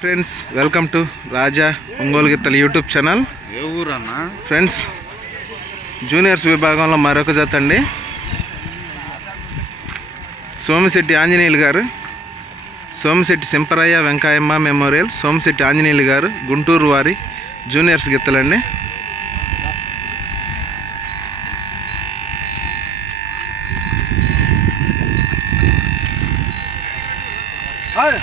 Friends welcome to Raja Ongole గిత్తల YouTube channel. ఏ ఊరన్నా ఫ్రెండ్స్ జూనియర్స్ విభాగంలో మరొక జత అండి. సోమిశెట్టి ఆంజనేయులు గారు, సోమిశెట్టి సింపరయ్య వెంకాయమ్మ మెమోరియల్, సోమిశెట్టి ఆంజనేయులు గారు గుంటూరు వారి జూనియర్స్ గిత్తలండి. ఖాళీ